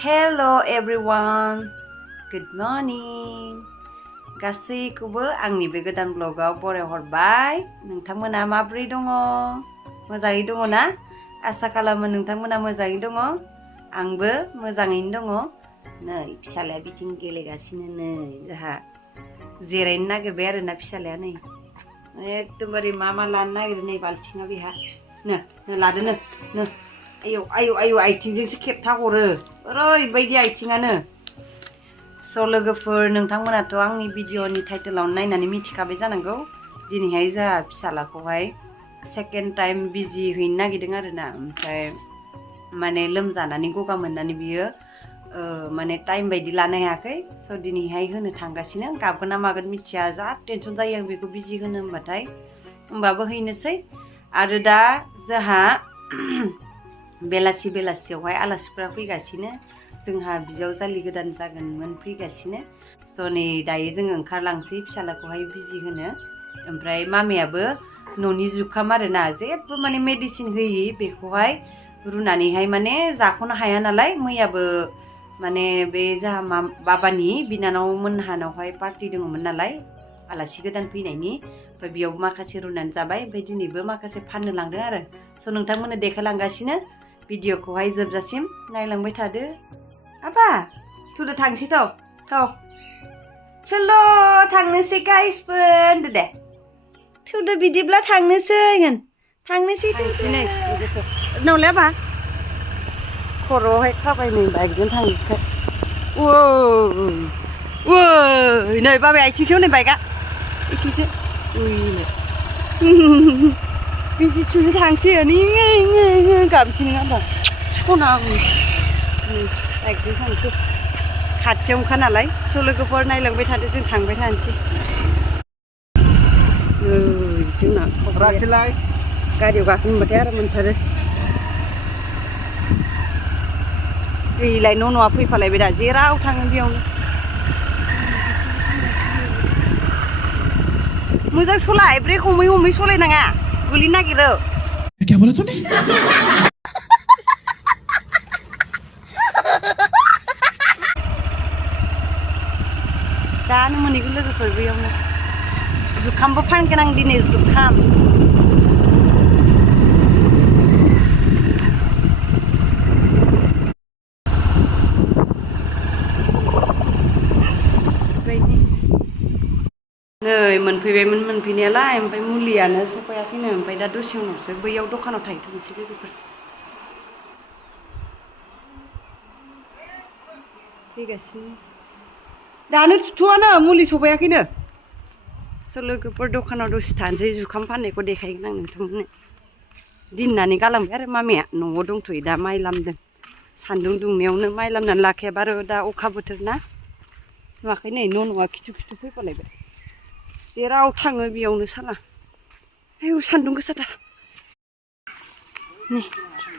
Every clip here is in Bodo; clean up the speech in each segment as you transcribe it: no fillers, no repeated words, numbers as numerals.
Hello everyone, good morning. गासैखौबो आंनि बे गोदान ब्लगाव बरायहरबाय। नोंथांमोना माब्रै दङ? मोजाङै दङ ना? आसा खालामो नोंथांमोना मोजाङै दङ। आंबो मोजाङैनो दङ। नै फिसालाया बिथिं गेलेगासिनो नै जोंहा जिरायनो नागिरबाय आरोना फिसालाया नै एकदमबारे मा लानो नागिरो नै बाल्थिङा बेहा नो लादो नो आयौ आयौ आयौ आथिंजोंसो खेबथा हरो ओरैबायदि आथिङानो। लोगोफोर नोंथांमोनाथ' आंनि भिडिअनि टाइटेलावनो नायनानै मिथिखाबाय जानांगौ। दिनैहाय जोंहा फिसालाखौहाय सेकेन्ड टाइम बिजि हैनो नागिरदों आरोना। ओमफ्राय माने लोमजानानै गगा मोननानै बियो माने टाइम बायदि लानो हायाखै। स' दिनैहाय होनो थांगासिनो। गाबगोन ना मागोन मिथिया, जा टेनसन जायो आं बेखौ बिजि होनो होनबाथाय। होमबाबो हैनोसै। आरो दा जोंहा बेलासियावहाय आलासिफ्रा फैगासिनो। जोंहा बिजावजालि गोदान जागोनमोन फैगासिनो। स' नै दायो जोङो ओंखारलांसै फिसालाखौहाय बिजि होनो। ओमफ्राय मामायाबो न'नि जुखाम आरोना, जेबो माने मेडिसिन होयि बेखौहाय रुनानैहाय माने जाख'नो हाया नालाय। मैयाबो माने बे जोंहा बाबानि बिनानाव मोनहानावहाय पार्टि दङमोन नालाय, आलासि गोदान फैनायनि। ओमफ्राय बेयाव माखासे रुनानै जाबाय। ओमफ्राय दिनैबो माखासे फाननो लांदों आरो। स' नोंथांमोननो देखायलांगासिनो। भिडिअखौहाय जोबजासिम नायलांबाय थादो। आबा थुदो थांसै थ' चल' थांनोसै गाइसफोर होनदो दे। थुदो बिदिब्ला थांनोसै थांनोसै नंलाय आबा खर'आवहाय खाबाय नै बाइकजों थांनोखाय। नै बाबाया आथिंसो नै बाइकआ आथिंसो बिजि थुनो थांसै गाबसै नङा होमबा सना बाइकजों थांसै। खाथियावनोखा नालाय। स' लोगोफोर नायलांबाय थादो, जों थांबाय थानोसै। जोंना गारियाव गाखोनो मोनबाथाय आराम मोनथारो। गैलाय न'आ फैफालायबाय दा, जेराव थाङो बेयावनो। मोजां सलाय, ब्रेक हमै सलायनाङा, गोलैनो नागिरो। दानो मोनहैगोन लोगोफोर बेयावनो। जुखामबो फानगोन आं दिनै, जुखाम। नै मोनफैबायमोन मोनफैनायालाय, ओमफ्राय मुलियानो सफैयाखैनो। ओमफ्राय दा दसे उनावसो बैयाव दखानाव थाहैथ'नोसै लोगोफोर। फैगासिनो दानो थुथ'वानो, मुलि सफैयाखैनो। स' लोगोफोर दखानाव दसे थानोसै, जुखाम फाननायखौ देखायगोन आं नोंथांमोननो। दिननानै गालांबाय आरो मामाया न'आव दंथ'यो दा, माइ लामदों। सान्दुं दुंनायावनो माइ लामनानै लाखायाबा आरो दा अखा बोथोर ना, नुवाखै नै न'आ खिथु फैफालायबाय। जेराव थाङो बेयावनो साला। आयौ सान्दुं गोसाथार। नै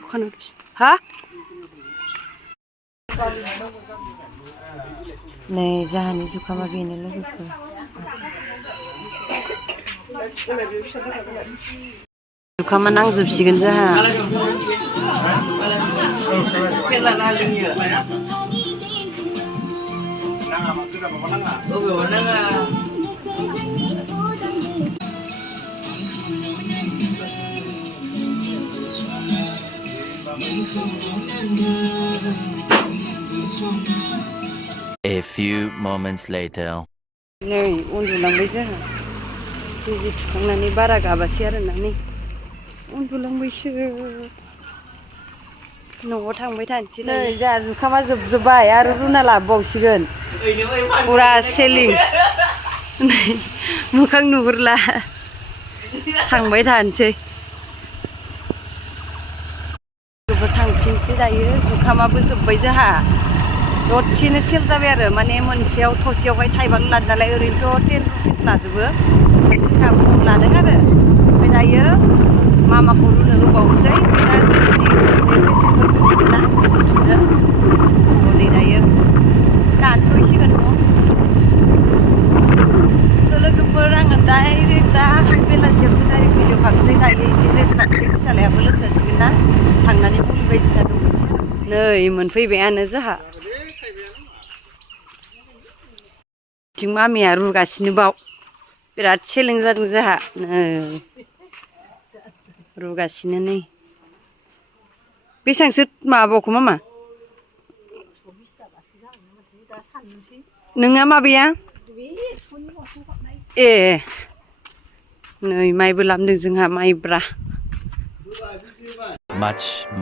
दखानाव दसे हा नै जोंहानि जुखामा बेनो लोगोफोर। जुखामा नांजोबसिगोन जोंहा। A few moments later. नै उन्दुलांबाय जोंहा। बिजि थुखांनानै बारा गाबासै आरोना, नै उन्दुलांबायसो। न'आव थांबाय थानोसै। नै जोंहा जुखामा जोबजोब्बाय आरो रुना लाबोबावसिगोन। फुरा सेलिं। नै मोखां नुहुरला। थांबाय थानोसै। थांफिनसै दायो। जुखामाबो जोब्बाय जोंहा। दसेनो सेल जाबाय आरो, माने मोनसेयाव थसेयावहाय थाइबाल लादों नालाय, ओरैनोथ' 10 रुपिस लाजोबो। ओमफ्राय जोंहा खम लादों आरो। ओमफ्राय दायो मामाखौ रुनो होबावनोसै। दा पेसेन्टफोर फैदोंना बिजि थुनो। स' नै दायो दानस'हैसिगोन न'। स' लोगोफोर आङो डाइरेक्ट दाहाय बेलासियावसो डाइरेक्ट भिडिअ खालामसै। दायो एसे रेस्ट लानोसै, फिसालायाबो लोमजासिगोन ना, थांनानै मुलि बायदिसिना दंसै। नै मोनफैबायानो जोंहा थिं मामिया रुगासिनो बाव बिराद सेलें जादों जोंहा रुगासिनो नै बेसांसो माबाबावखो मामा नोंहा माबाया ए नै माइबो लामदों जोंहा माइब्रा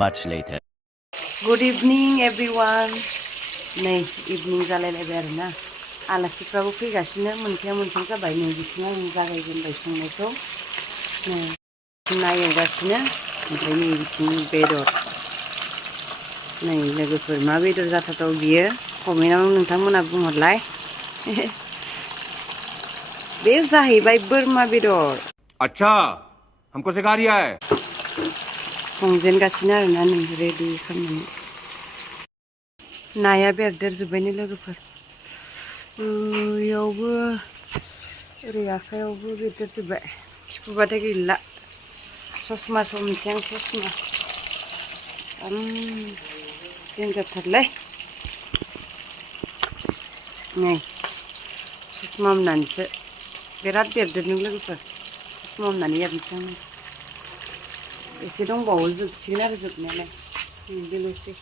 Much later. गुड इभिनिं एभरिवान नै इभिनिं जालायलायबाय आरोना आलासिफ्राबो फैगासिनो मोनफैहां जाबाय नै बिथिं आं जागायजेनबाय संनायखौ नै ना एवगासिनो ओमफ्राय नै बिथिं बेदर नै लोगोफोर मा बेदर जाथावथाव बियो कमेन्टआव नोंथांमोना बुंहरलाय बे जाहैबाय बोरमा बेदर अच्छा हमको सिखा रिया है संजेनगासिनो आरोना नै रेडि खालामनानै नाया बेरदेरजोब्बाय नै लोगोफोर बेयावबो ओरै आखाइयावबो बेरदेरजोब्बाय थिफुबाथाय गैला ससमा हमनोसै आं ससमा देनजारथारलै नै ससमा हमनानैसो बिराद देरदेरदों लोगोफोर ससमा हमनानै एरनोसै आं एसे दंबावो जोबसिगोन आरो जोबनायालाय बेल'सै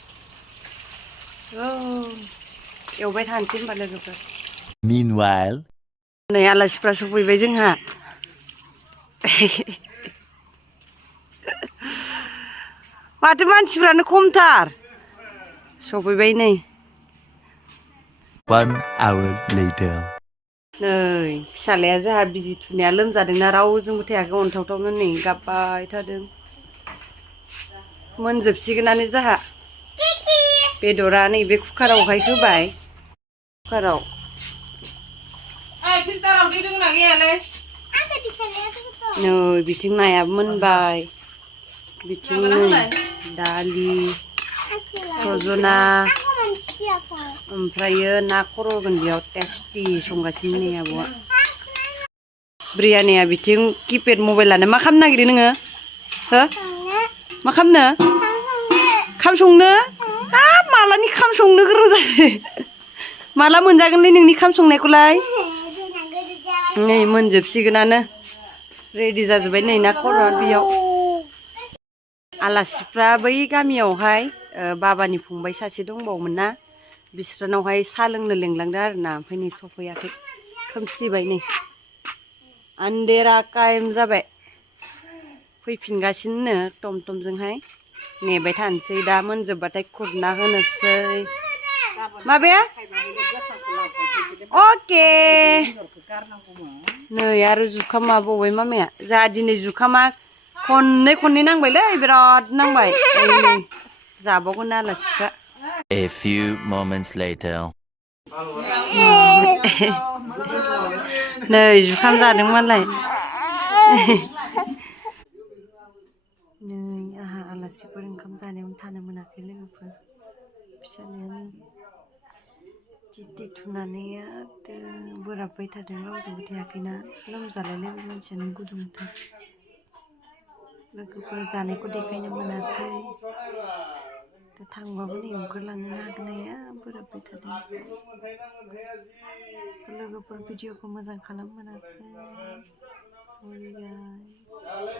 एवबाय थानोसै होनबा लोगोफोर Meanwhile. नै आलासिफ्रा सफैबाय जोंहा माथो मानसिफ्रानो खमथार सफैबाय नै 1 hour later. नै फिसालाया जोंहा बिजि थुनाया लोमजादोंना रावजोंबो थायाखै अनथावथावनो नै गाबबाय थादों मोनजोबसिगोनानो जोंहा बेदरा नैबे कुकारावहाय होबाय कुकाराव नै बिथिं नायाबो मोनबाय बिथिं नै दालि सजना ओमफ्रायो ना खर' होगोन बेयाव टेस्टि संगासिनो नै आब'आ बिरियानिया बिथिं किपेड मबाइलानो मा खालामनो नागिरदों नोङो हो मा खालामनो खाम संनो हाब मालानि खाम संनो गोरों जादों माला मोनजागोनलै नोंनि खाम संनायखौलाय नै मोनजोबसिगोनानो रेडि जाजोब्बाय नै ना खर'आ बेयाव आलासिफ्रा बै गामियावहाय बाबानि फंबाय सासे दंबावोमोन ना बिस्रानावहाय साहा लोंनो लिंलांदों आरोना ओमफ्राय नै सफैयाखै खोमसिबाय नै आन्देरा टाइम जाबाय फैफिनगासिनो टमटमजोंहाय नेबाय थानोसै दा मोनजोबबाथाय खुरना होनोसै माबाया अके नै आरो जुखाम माबावबाय मामाया जोंहा दिनै जुखामा खननै नांबायलै बिराद नांबाय नै जाबावगोन आलासिफ्रा A few moments later. नै जुखाम जादों मालाय नै आंहा आलासिफोर ओंखाम जानायावनो थानो मोनाखै लोगोफोर फिसालायानो जिद्दि थुनानै बोराबबाय थादों रावजोंबो थायाखैना लोमजालायलायबाय मानसियानो गुदुंथार लोगोफोर जानायखौ देखायनो मोनासै दा थांबाबो नै ओंखारलांनो हागोन हाया बोराबबाय थादों लोगोफोर भिडिअखौ मोजां खालामनो मोनासै सरि गाइस